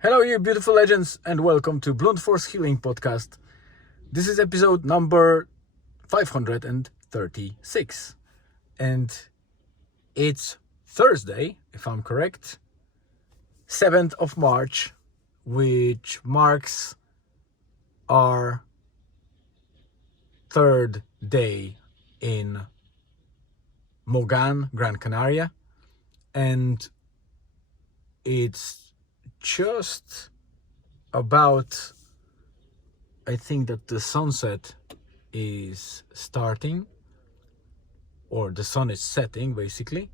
Hello, you beautiful legends, and welcome to Blunt Force Healing Podcast. This is episode number 536, and it's Thursday, if I'm correct, 7th of March, which marks our third day in Mogan, Gran Canaria, and it's just about, I think that the sunset is starting, or the sun is setting basically.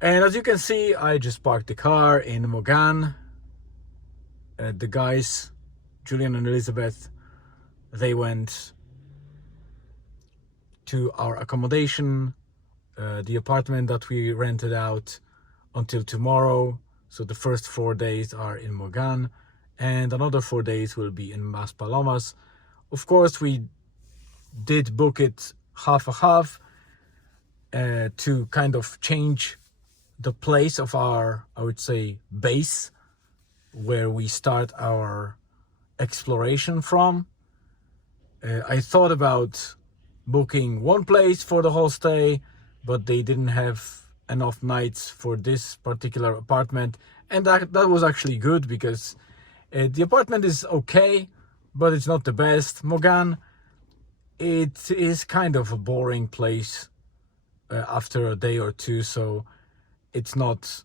And as you can see, I just parked the car in Mogan. The guys, Julian and Elizabeth, they went to our accommodation, the apartment that we rented out until tomorrow. So the first 4 days are in Mogan, and another 4 days will be in Maspalomas. Of course, we did book it half a half to kind of change the place of our, I would say, base, where we start our exploration from. I thought about booking one place for the whole stay, but they didn't have enough nights for this particular apartment, and that was actually good, because the apartment is okay, but it's not the best. Mogan, it is kind of a boring place after a day or two, so it's not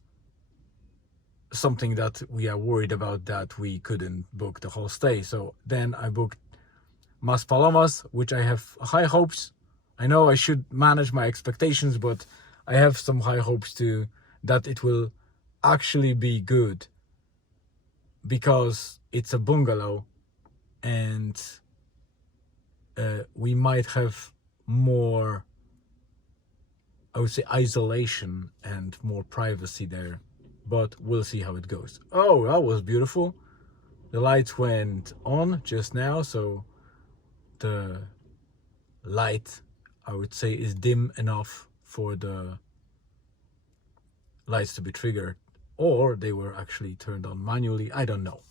something that we are worried about that we couldn't book the whole stay. So then I booked Maspalomas, which I have high hopes. I know I should manage my expectations, but I have some high hopes too that it will actually be good, because it's a bungalow, and we might have more, I would say, isolation and more privacy there, but we'll see how it goes. Oh, that was beautiful. The lights went on just now, so the light, I would say, is dim enough for the lights to be triggered, or they were actually turned on manually. I don't know.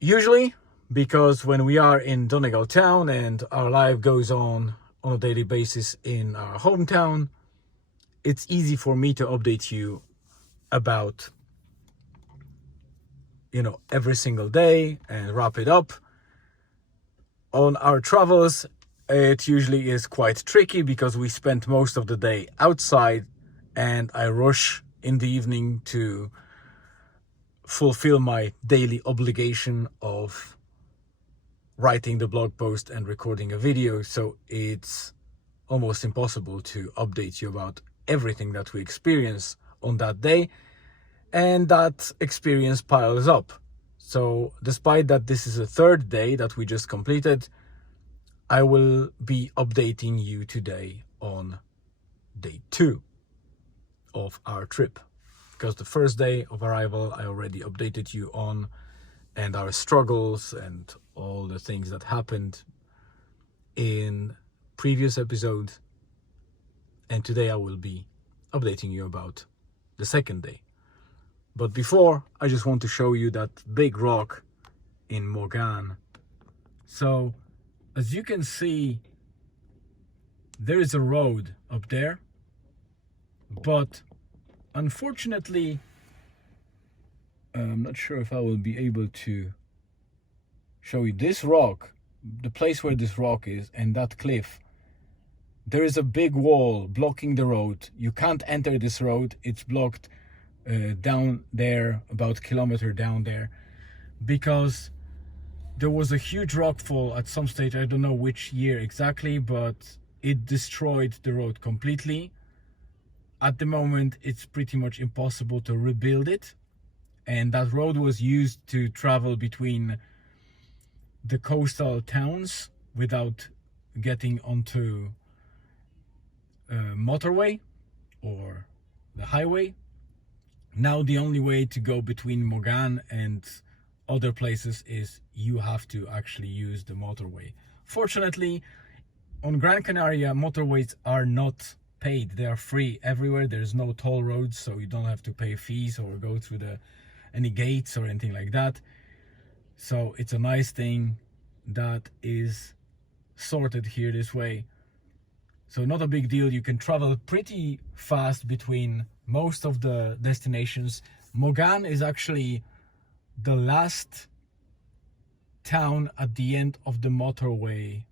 Usually, because when we are in Donegal town and our life goes on a daily basis in our hometown, it's easy for me to update you about, every single day and wrap it up. On our travels, it usually is quite tricky, because we spend most of the day outside, and I rush in the evening to fulfill my daily obligation of writing the blog post and recording a video. So it's almost impossible to update you about everything that we experience on that day, and that experience piles up. So despite that this is a third day that we just completed, I will be updating you today on day 2 of our trip, because the first day of arrival I already updated you on, and our struggles and all the things that happened in previous episode. And today I will be updating you about the second day. But before, I just want to show you that big rock in Mogan. So as you can see, there is a road up there, but unfortunately, I'm not sure if I will be able to show you this rock, the place where this rock is, and that cliff. There is a big wall blocking the road. You can't enter this road. It's blocked down there, about a kilometer down there, because there was a huge rockfall at some stage. I don't know which year exactly, but it destroyed the road completely. At the moment, it's pretty much impossible to rebuild it. And that road was used to travel between the coastal towns without getting onto a motorway or the highway. Now the only way to go between Mogan and other places is you have to actually use the motorway. Fortunately, on Gran Canaria, motorways are not paid. They are free everywhere. There's no toll roads, so you don't have to pay fees or go through any gates or anything like that. So it's a nice thing that is sorted here this way. So not a big deal. You can travel pretty fast between most of the destinations. Mogan is actually the last town at the end of the motorway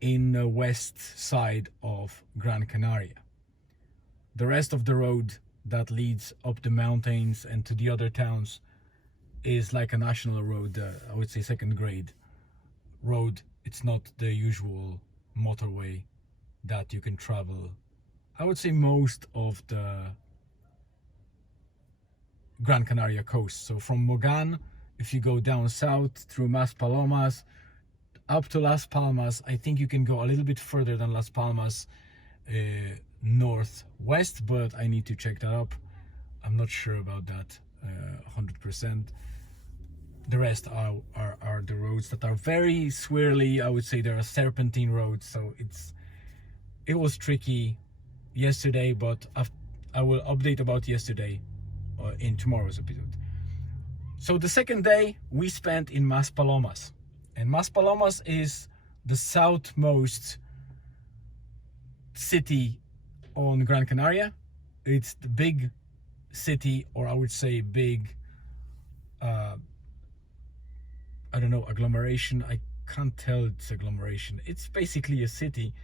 in the west side of Gran Canaria. The rest of the road that leads up the mountains and to the other towns is like a national road, I would say second grade road. It's not the usual motorway that you can travel. I would say most of the Gran Canaria coast. So from Mogan, if you go down south through Maspalomas up to Las Palmas, I think you can go a little bit further than Las Palmas northwest, but I need to check that up. I'm not sure about that 100%. The rest are the roads that are very swirly. I would say there are serpentine roads, so it was tricky yesterday, but I will update about yesterday in tomorrow's episode. So the second day we spent in Maspalomas, and Maspalomas is the southmost city on Gran Canaria. It's the big city, or I would say big I don't know, agglomeration. I can't tell it's agglomeration. It's basically a city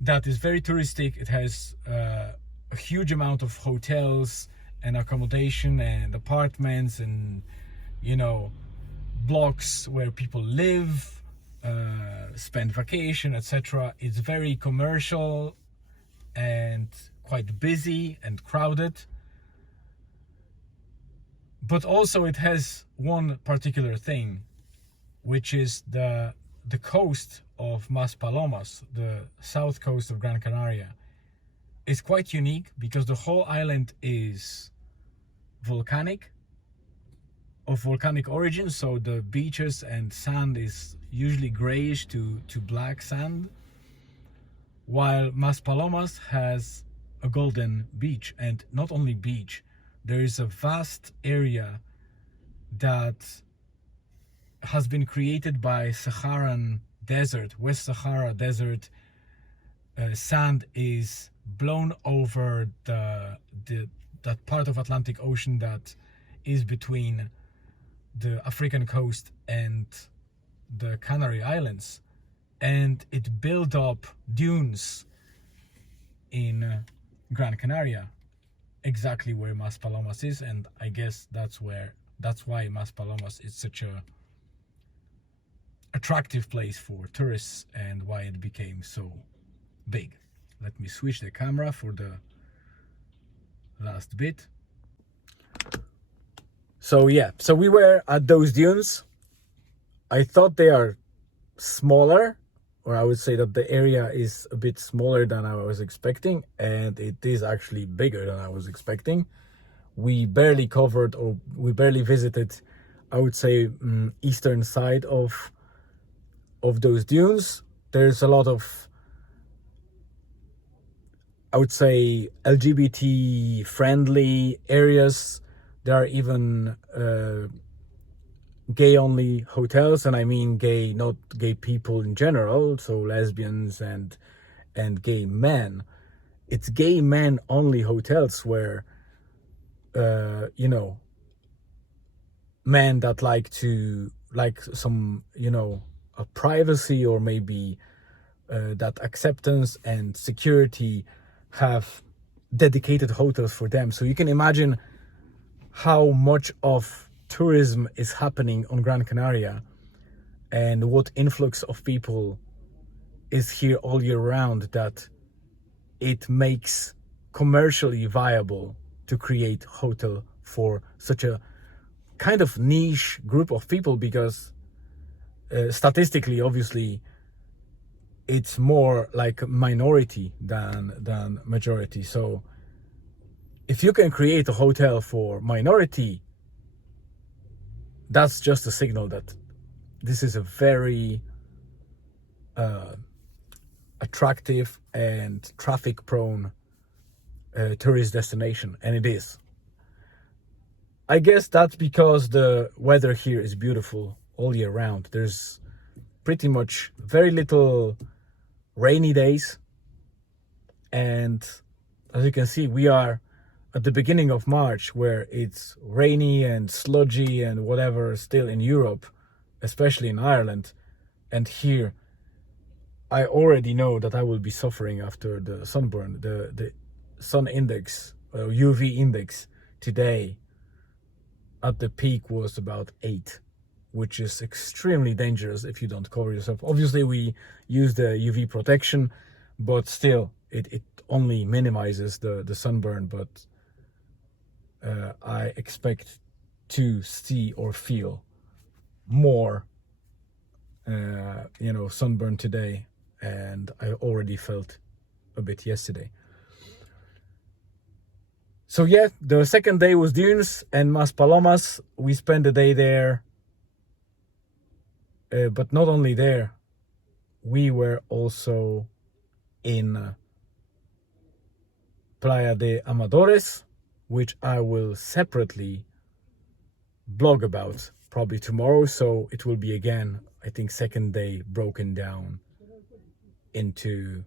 that is very touristic. It has a huge amount of hotels and accommodation and apartments and, you know, blocks where people live, spend vacation, etc. It's very commercial and quite busy and crowded. But also it has one particular thing, which is the coast of Maspalomas, the south coast of Gran Canaria, is quite unique because the whole island is volcanic, of volcanic origin. So the beaches and sand is usually grayish to black sand, while Maspalomas has a golden beach. And not only beach, there is a vast area that has been created by Saharan desert, West Sahara desert. Sand is blown over that part of Atlantic Ocean that is between the African coast and the Canary Islands, and it built up dunes in Gran Canaria, exactly where Maspalomas is. And I guess that's why Maspalomas is such a attractive place for tourists and why it became so big. Let me switch the camera for the last bit. So yeah, so we were at those dunes. I thought they are smaller, or I would say that the area is a bit smaller than I was expecting, and it is actually bigger than I was expecting. We barely covered, or we barely visited, I would say, eastern side of those dunes. There's a lot of, I would say, LGBT friendly areas. There are even gay only hotels, and I mean gay, not gay people in general, so lesbians and gay men. It's gay men only hotels where you know, men that like some, you know, a privacy, or maybe that acceptance and security, have dedicated hotels for them. So you can imagine how much of tourism is happening on Gran Canaria and what influx of people is here all year round, that it makes commercially viable to create hotel for such a kind of niche group of people, because statistically, obviously, it's more like minority than majority. So if you can create a hotel for minority, that's just a signal that this is a very attractive and traffic prone tourist destination, and it is. I guess that's because the weather here is beautiful all year round. There's pretty much very little rainy days, and as you can see, we are at the beginning of March, where it's rainy and sludgy and whatever still in Europe, especially in Ireland. And here I already know that I will be suffering after the sunburn. The sun index, UV index today at the peak was about 8, which is extremely dangerous if you don't cover yourself. Obviously we use the UV protection, but still it only minimizes the sunburn. But I expect to see or feel more sunburn today, and I already felt a bit yesterday. So yeah, the second day was Dunes and Maspalomas. We spent the day there, but not only there, we were also in Playa de Amadores, which I will separately blog about probably tomorrow. So it will be again, I think, second day broken down into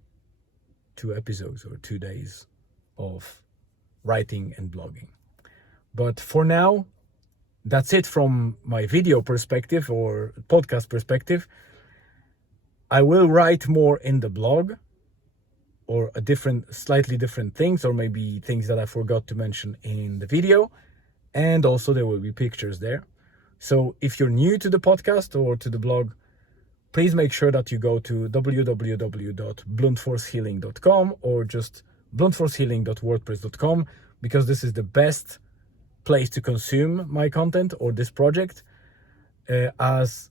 2 episodes or 2 days of writing and blogging. But for now, that's it from my video perspective or podcast perspective. I will write more in the blog, or slightly different things, or maybe things that I forgot to mention in the video. And also there will be pictures there. So if you're new to the podcast or to the blog, please make sure that you go to www.bluntforcehealing.com or just bluntforcehealing.wordpress.com, because this is the best place to consume my content or this project, as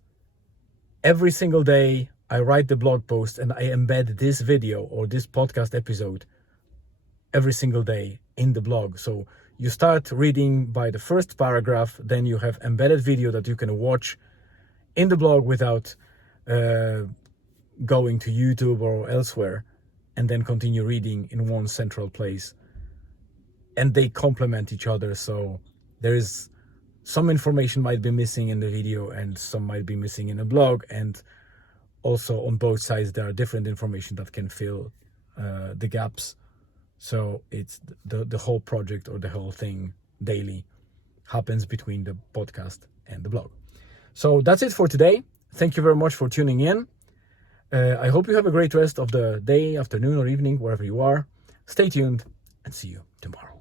every single day I write the blog post and I embed this video or this podcast episode every single day in the blog. So you start reading by the first paragraph, then you have embedded video that you can watch in the blog without going to YouTube or elsewhere, and then continue reading in one central place. And they complement each other, so there is some information might be missing in the video and some might be missing in the blog, and also on both sides there are different information that can fill the gaps. So it's the whole project or the whole thing daily happens between the podcast and the blog. So that's it for today. Thank you very much for tuning in. I hope you have a great rest of the day, afternoon or evening, wherever you are. Stay tuned and see you tomorrow.